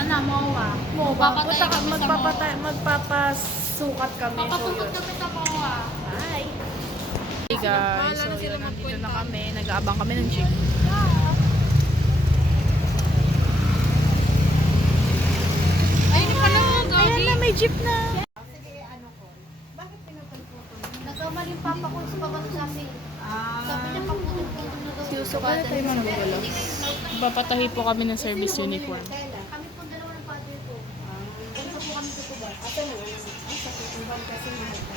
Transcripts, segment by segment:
Ano, MOA. Punta ka, magpapasukat kami. Papasukat kami sa MOA. Hi! Hey guys, so yun, nandito na kami. Nag-aabang kami ng jeep. Ayun pala mo, Ayan na, may jeep na. Nagkamali yung papa ko sa pabasa namin. Sabi niya paputol-putol na daw. Kaya tayo manugulo. Papatahi po kami ng service uniform. Kami po dalawa ng father ko. Ano po kami tutuban? Ate na nga sa tutuban kasi mahal ka.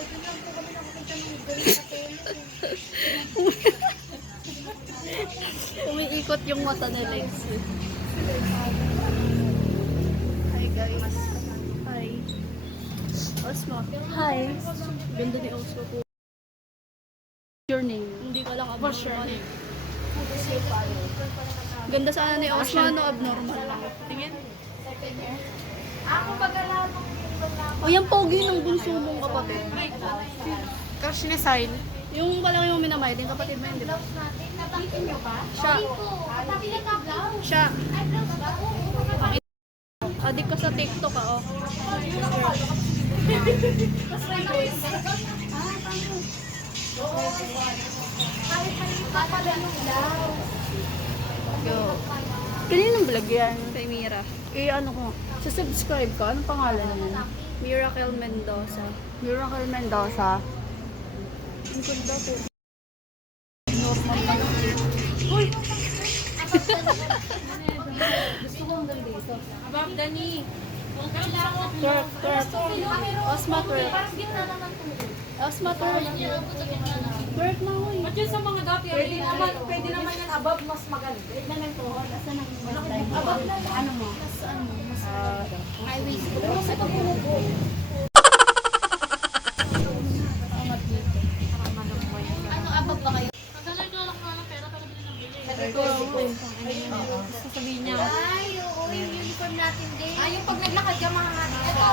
Ito lang po kami nakakita ng galing sa tele. Umiikot yung mata na Lex. Hi guys. Hi. Osmo. Hi. Ganda ni Osmo po. Your name? Hindi ko lang What's your name? Ganda sana ni Osmo, no? Abnormal lang. Tingin. Ako pag-alala ko. O yung pogi ng bunso mong kapatid. Crush ni Sile. Yung palaki yung minamay, yung kapatid mo yun, di ba? Natakin niyo ba? Siya. Natakin na blouse. Siya. Ay, blouse ba? Oo. Adik ka sa TikTok, ah, oh. Mas may voice. Papala yung blouse. Yo. Kaninong vlog yan? Kay Mira. Ano ko? Sa subscribe ka? Anong pangalan mo? Miracle Mendoza. Miracle Mendoza. Ang ganda po. Normal pa lang. Uy! Gusto ko hanggang dito. Abang Dani. Twerk, twerk. Osma twerk. Parang gitna na ng tuhod. Osma twerk. Twerk na ko eh. Ba't yun sa mga dati? Pwede naman yan above mas maganda. Gitna ng tuhod. Asa nang above na lang. Ano mo? Mas ano? Mas high waist ko. Pero sa pagpupo. Ano, above ba kayo? Magaling na lang na pera para bilhin ng bili. Sasabihin niya. Ay, oo, yung uniform natin din. Ay, yung pag naglakad ka mahangati. Ito.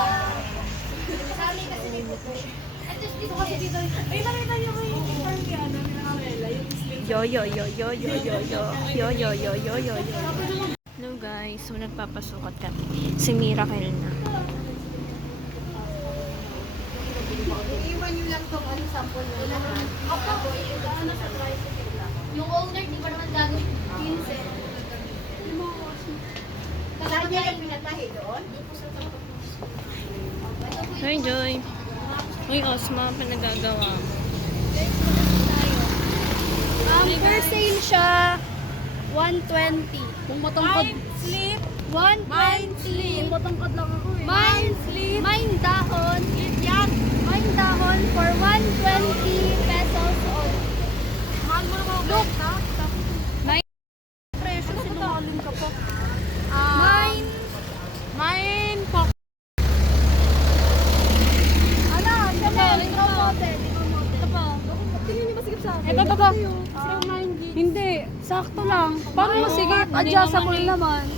Sali kasi dito. Ito dito kasi dito. Ay, nakita niyo ba yung uniform ni ano, ni Amela, yung slim. Yo yo yo yo yo yo yo yo yo yo yo yo yo. Hello guys, so nagpapasukat kami. Si Miracle na. Iiwan nyo lang itong ano, sample na lahat. Opo, ano sa tricycle lang. Yung owner, di ba naman gagawin 15? Saan niya yung pinatahi doon? Hi Joy. Uy Osma, pa nagagawa. Per sale siya 120. Kung matangkad. Sleep. 120. Kung matangkad lang ako eh. Mine dahon. Yan. Mine dahon for 120 pesos all. Mahal mo naman look, ha? Presyo, sinungaling ka pa. Mine. Mine po. Ano? Chanel. Ikaw model. Ikaw model. Ito pa. Tingnan niyo ba sigap sa akin? Ito, ito. Hindi. Hindi, sakto lang. Paano Ay, masigit? hindi Adjustable naman eh. naman.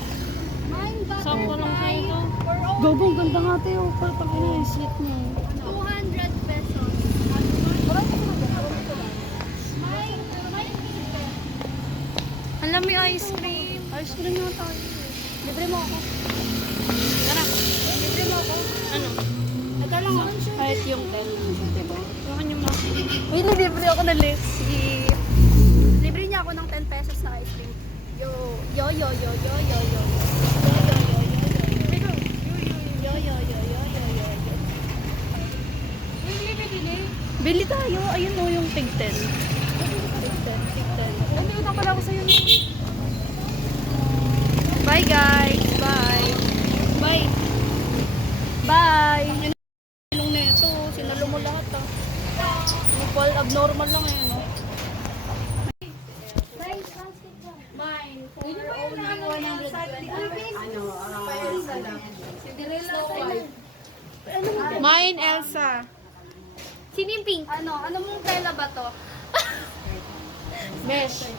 Mine butterfly. Sakto lang sa'yo. For all Gabong, ganda nga tayo. Patang ina yung slit niya. 200 pesos. Alam mo yung ice cream. Ice cream na tayo. Libre mo ako. Tara. Libre mo ako. Ano? Ito lang ako. Kahit yung 10. Diba? Baka niyo mo. Uy, libre ako ng lipstick. Libre niya ako ng 10 pesos na ice cream. Yo, yo, yo, yo, yo, yo, yo. Yo, yo, yo, yo, yo, yo, yo. Bili tayo. Ayun mo yung tig 10. Tig 10. Ano yun pala ako sa'yo? Bye guys. Bye. Bye. Bye. Yung neto. Sinalo mo lahat ah. Nicole, abnormal lang eh. No? Mine. Hindi ba yun na ano yan? Sa ano, Elsa lang. Cinderella White. Mine, Elsa. Sino yung pink? Ano mong tela ba to? Mesh.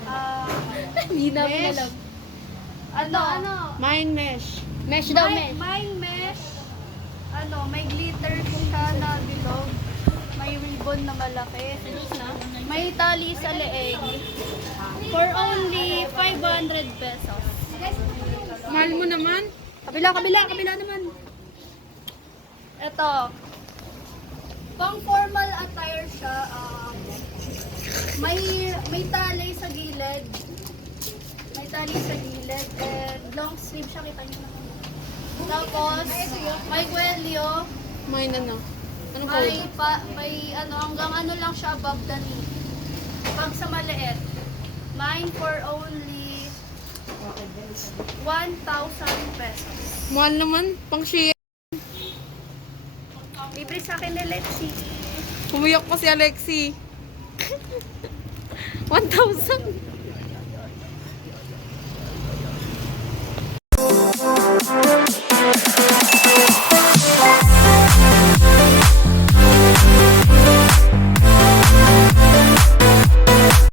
Hinap Mesh. lang. Ano? Mine mesh. Mesh daw, Mine, mesh. mine mesh. May glitter siya na bilog. May ribbon na malaki. May tali sa leeg. For only 500 pesos. Mahal mo naman. Kabila naman. Ito. Pang formal attire siya. May tali sa gilid. May tali sa gilid. And long sleeve siya. Kita niyo naman. Tapos, may kwelyo. May ano. Ano po? May hanggang ano lang siya above the knee. Pag sa maliit, mine for only 1,000 pesos. Mahal naman. Pang share. Libre sa akin ni Lexi. Pumiyak pa si Alexi. 1,000.